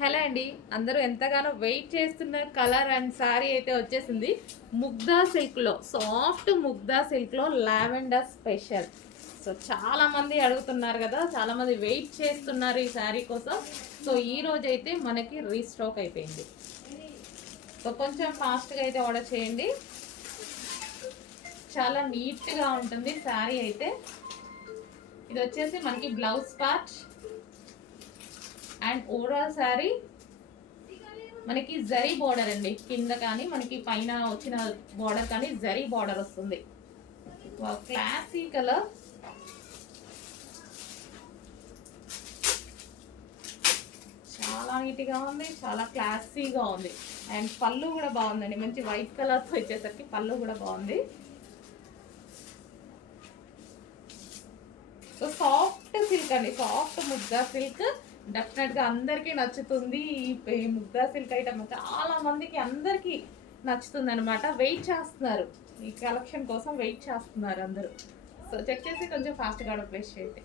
Hello అండి, అందరూ ఎంతగానో వెయిట్ చేస్తున్న కలర్ అండ్ శారీ అయితే వచ్చేసింది. ముగ్దా సిల్క్లో, సాఫ్ట్ ముగ్దా సిల్క్లో లావెండర్ స్పెషల్. సో చాలామంది అడుగుతున్నారు కదా, చాలామంది వెయిట్ చేస్తున్నారు ఈ శారీ కోసం. సో ఈ రోజు అయితే మనకి రీస్టాక్ అయిపోయింది. సో కొంచెం ఫాస్ట్గా అయితే ఆర్డర్ చేయండి. చాలా నీట్గా ఉంటుంది శారీ అయితే. ఇది వచ్చేసి మనకి blouse part and overall sari మనకి జరీ బార్డర్ అండి. కింద కానీ మనకి పైన వచ్చిన బార్డర్ కానీ జరీ బార్డర్ వస్తుంది. క్లాసీ కలర్, చాలా నీట్గా ఉంది, చాలా క్లాసీగా ఉంది. అండ్ పళ్ళు కూడా బాగుందండి, మంచి వైట్ కలర్తో వచ్చేసరికి పళ్ళు కూడా బాగుంది. సో సాఫ్ట్ సిల్క్ అండి, సాఫ్ట్ ముగ్దా సిల్క్. డెఫినెట్గా అందరికీ నచ్చుతుంది. ఈ ముగ్దా సిల్క్ ఐటమ్ చాలా మందికి అందరికీ నచ్చుతుంది అనమాట. వెయిట్ చేస్తున్నారు, ఈ కలెక్షన్ కోసం వెయిట్ చేస్తున్నారు అందరూ. సో చెక్ చేసి కొంచెం ఫాస్ట్గా ఆర్డర్ ప్లేస్ చేయండి.